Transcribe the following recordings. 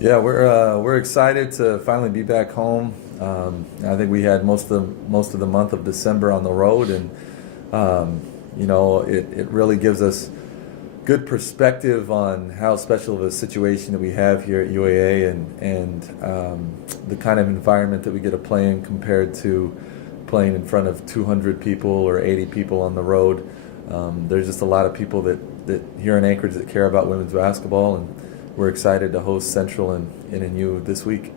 Yeah, we're excited to finally be back home. I think we had most of the month of December on the road, and it really gives us good perspective on how special of a situation that we have here at UAA, and the kind of environment that we get to play in compared to playing in front of 200 people or 80 people on the road. There's just a lot of people that here in Anchorage that care about women's basketball, and we're excited to host Central and NNU this week.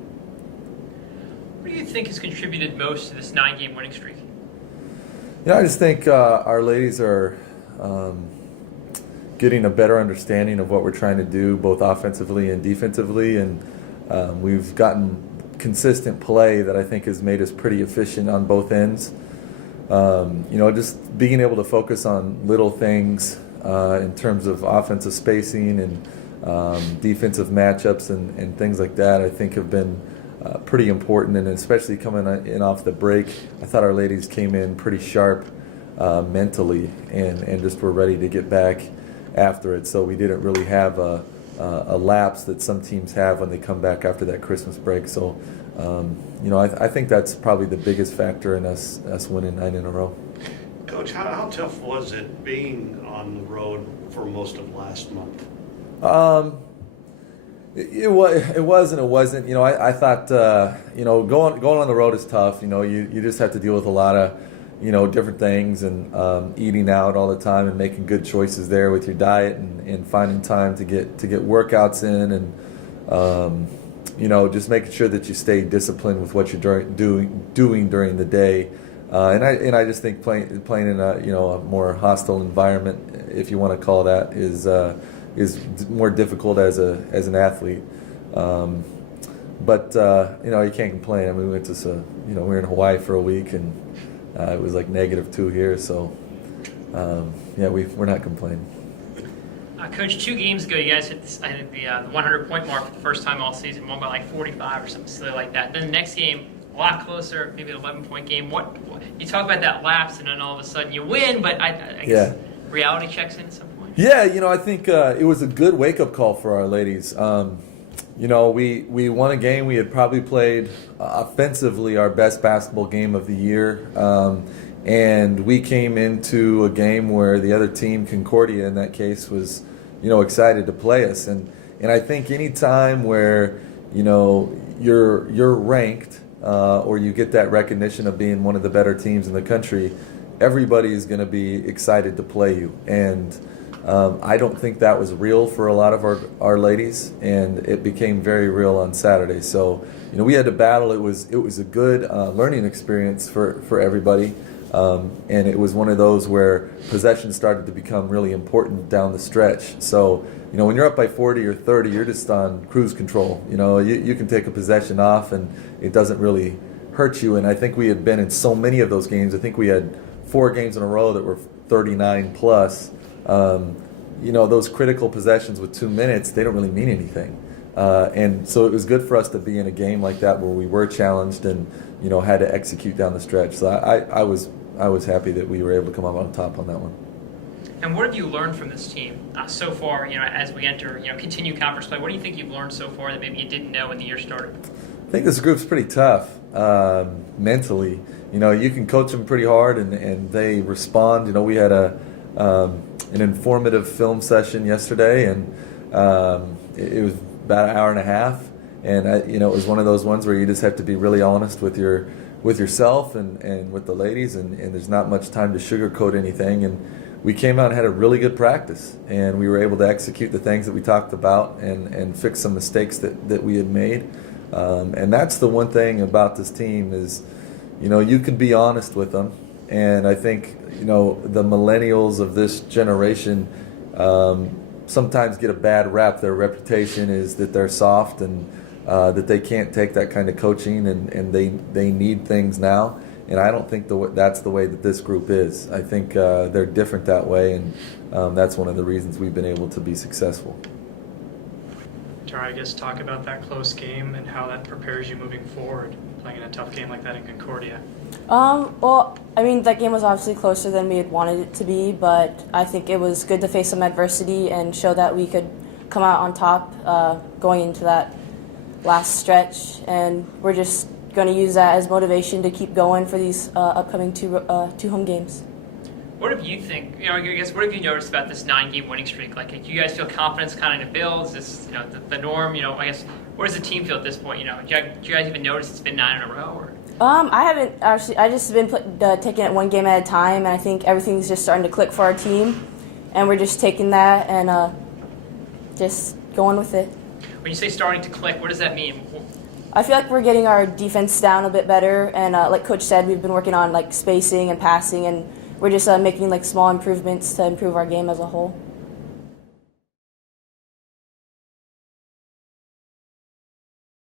What do you think has contributed most to this 9-game winning streak? I just think our ladies are getting a better understanding of what we're trying to do, both offensively and defensively, and we've gotten consistent play that I think has made us pretty efficient on both ends. Just being able to focus on little things in terms of offensive spacing and defensive matchups and things like that, I think have been pretty important, and especially coming in off the break, I thought our ladies came in pretty sharp mentally and just were ready to get back after it. So we didn't really have a lapse that some teams have when they come back after that Christmas break. So, I think that's probably the biggest factor in us winning 9 in a row. Coach, how tough was it being on the road for most of last month? It was and it wasn't. I thought going on the road is tough. You just have to deal with a lot of different things, and eating out all the time and making good choices there with your diet, and finding time to get workouts in, and just making sure that you stay disciplined with what you're doing during the day. And I just think playing in a more hostile environment, if you want to call that, is more difficult as an athlete. But you can't complain. I mean, we went to we were in Hawaii for a week, and it was like -2 here, so we're not complaining. Coach, 2 games ago, you guys hit the 100-point mark for the first time all season, won by like 45 or something silly like that. Then the next game, a lot closer, maybe an 11-point game. What you talk about that lapse, and then all of a sudden you win, but I guess reality checks in at some point. Yeah, I think it was a good wake-up call for our ladies. We won a game. We had probably played offensively our best basketball game of the year, and we came into a game where the other team, Concordia in that case, was excited to play us. And I think any time where you're ranked or you get that recognition of being one of the better teams in the country, everybody is going to be excited to play you. And I don't think that was real for a lot of our ladies, and it became very real on Saturday. So, we had to battle. It was a good learning experience for everybody, and it was one of those where possession started to become really important down the stretch. So, when you're up by 40 or 30, you're just on cruise control. You can take a possession off, and it doesn't really hurt you. And I think we had been in so many of those games. I think we had 4 games in a row that were 39 plus. Those critical possessions with 2 minutes, they don't really mean anything. And so it was good for us to be in a game like that where we were challenged and, had to execute down the stretch. So I was happy that we were able to come up on top on that one. And what have you learned from this team so far, as we enter, continue conference play? What do you think you've learned so far that maybe you didn't know when the year started? I think this group's pretty tough mentally. You can coach them pretty hard, and they respond. We had an informative film session yesterday, and it was about an hour and a half, and it was one of those ones where you just have to be really honest with yourself and with the ladies, and there's not much time to sugarcoat anything. And we came out and had a really good practice, and we were able to execute the things that we talked about and fix some mistakes that we had made. And that's the one thing about this team is, you can be honest with them. And I think, the millennials of this generation sometimes get a bad rap. Their reputation is that they're soft and that they can't take that kind of coaching, and they need things now. And I don't think that's the way that this group is. I think they're different that way, and that's one of the reasons we've been able to be successful. Tara, I guess talk about that close game and how that prepares you moving forward, playing in a tough game like that in Concordia. That game was obviously closer than we had wanted it to be, but I think it was good to face some adversity and show that we could come out on top going into that last stretch, and we're just going to use that as motivation to keep going for these upcoming two home games. What have you think? I guess what have you noticed about this 9-game winning streak? Like, do you guys feel confidence kind of builds? Is this, the norm? I guess where does the team feel at this point? Do you guys even notice it's been 9 in a row? Or? I haven't actually. I just been taking it one game at a time, and I think everything's just starting to click for our team, and we're just taking that and just going with it. When you say starting to click, what does that mean? I feel like we're getting our defense down a bit better, and like Coach said, we've been working on like spacing and passing, and we're just making like small improvements to improve our game as a whole.